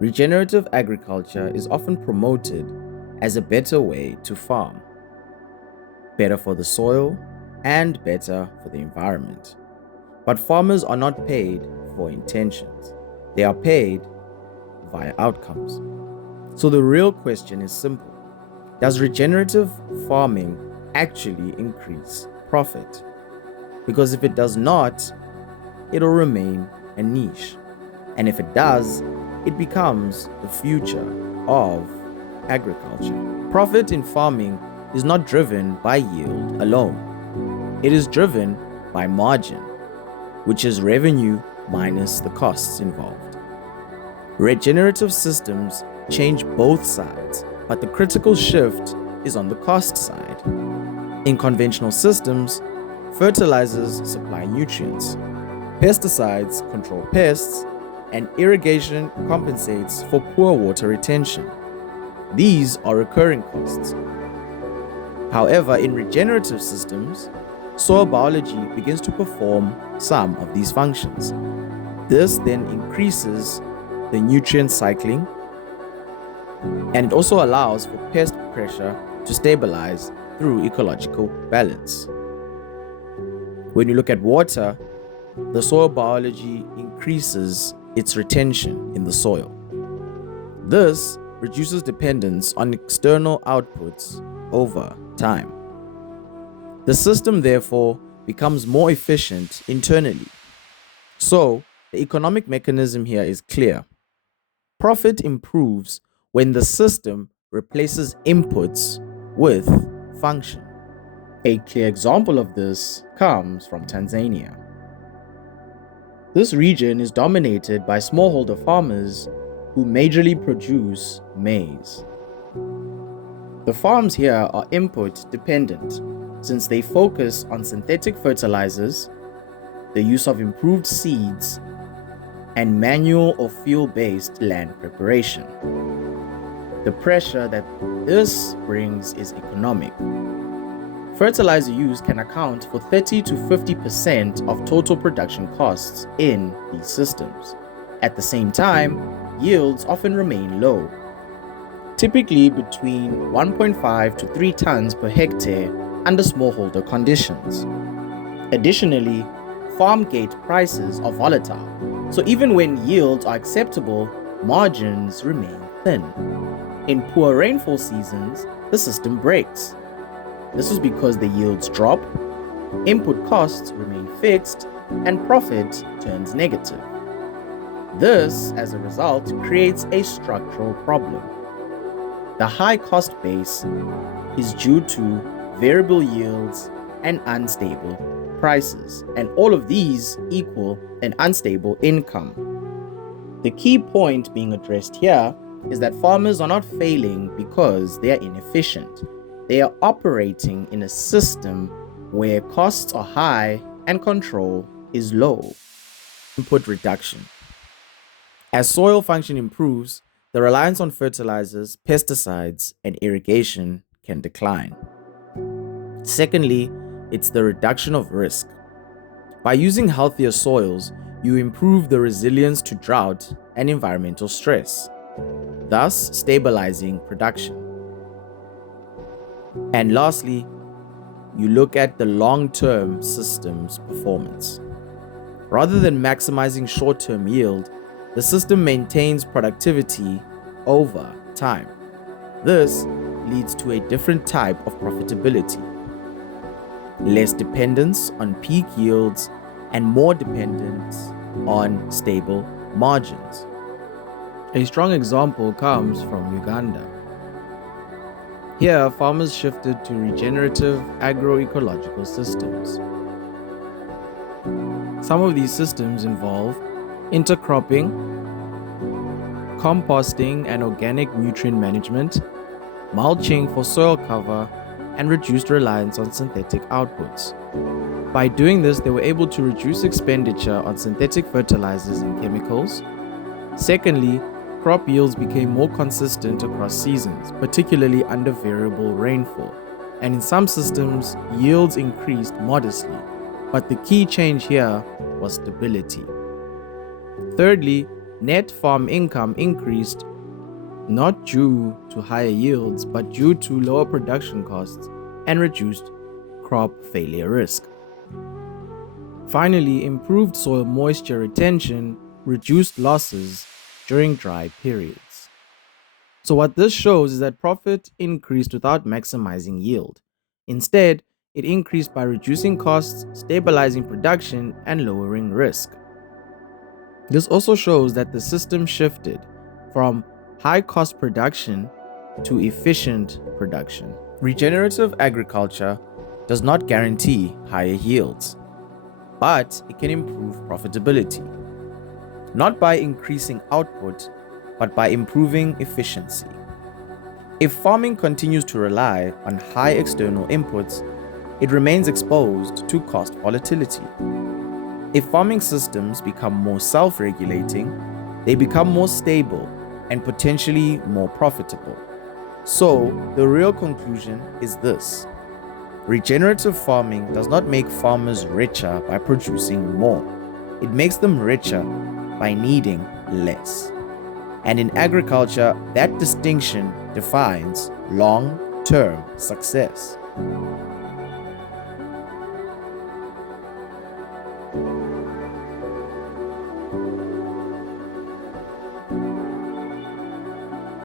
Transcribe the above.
Regenerative agriculture is often promoted as a better way to farm, better for the soil and better for the environment. But farmers are not paid for intentions. They are paid via outcomes. So the real question is simple. Does regenerative farming actually increase profit? Because if it does not, it'll remain a niche. And if it does, it becomes the future of agriculture. Profit in farming is not driven by yield alone. It is driven by margin, which is revenue minus the costs involved. Regenerative systems change both sides, but the critical shift is on the cost side. In conventional systems, fertilizers supply nutrients, pesticides control pests, and irrigation compensates for poor water retention. These are recurring costs. However, in regenerative systems, soil biology begins to perform some of these functions. This then increases the nutrient cycling, and it also allows for pest pressure to stabilize through ecological balance. When you look at water, the soil biology increases its retention in the soil. This reduces dependence on external outputs over time. The system, therefore, becomes more efficient internally. So, the economic mechanism here is clear. Profit improves when the system replaces inputs with function. A clear example of this comes from Tanzania. This region is dominated by smallholder farmers who majorly produce maize. The farms here are input dependent since they focus on synthetic fertilizers, the use of improved seeds, and manual or fuel-based land preparation. The pressure that this brings is economic. Fertilizer use can account for 30 to 50% of total production costs in these systems. At the same time, yields often remain low, typically between 1.5 to 3 tons per hectare under smallholder conditions. Additionally, farm gate prices are volatile, so even when yields are acceptable, margins remain thin. In poor rainfall seasons, the system breaks. This is because the yields drop, input costs remain fixed, and profit turns negative. This, as a result, creates a structural problem. The high cost base is due to variable yields and unstable prices, and all of these equal an unstable income. The key point being addressed here is that farmers are not failing because they are inefficient. They are operating in a system where costs are high and control is low. Input reduction. As soil function improves, the reliance on fertilizers, pesticides, and irrigation can decline. Secondly, it's the reduction of risk. By using healthier soils, you improve the resilience to drought and environmental stress, thus stabilizing production. And lastly, you look at the long-term system's performance. Rather than maximizing short-term yield, the system maintains productivity over time. This leads to a different type of profitability. Less dependence on peak yields and more dependence on stable margins. A strong example comes from Uganda. Here, farmers shifted to regenerative agroecological systems. Some of these systems involve intercropping, composting and organic nutrient management, mulching for soil cover, and reduced reliance on synthetic outputs. By doing this, they were able to reduce expenditure on synthetic fertilizers and chemicals. Secondly, crop yields became more consistent across seasons, particularly under variable rainfall. And in some systems, yields increased modestly, but the key change here was stability. Thirdly, Net farm income increased not due to higher yields, but due to lower production costs and reduced crop failure risk. Finally, improved soil moisture retention reduced losses during dry periods. So, what this shows is that profit increased without maximizing yield. Instead, it increased by reducing costs, stabilizing production, and lowering risk. This also shows that the system shifted from high cost production to efficient production. Regenerative agriculture does not guarantee higher yields, but it can improve profitability, not by increasing output, but by improving efficiency. If farming continues to rely on high external inputs, it remains exposed to cost volatility. If farming systems become more self-regulating, they become more stable and potentially more profitable. So, the real conclusion is this: regenerative farming does not make farmers richer by producing more. It makes them richer by needing less. And in agriculture, that distinction defines long-term success.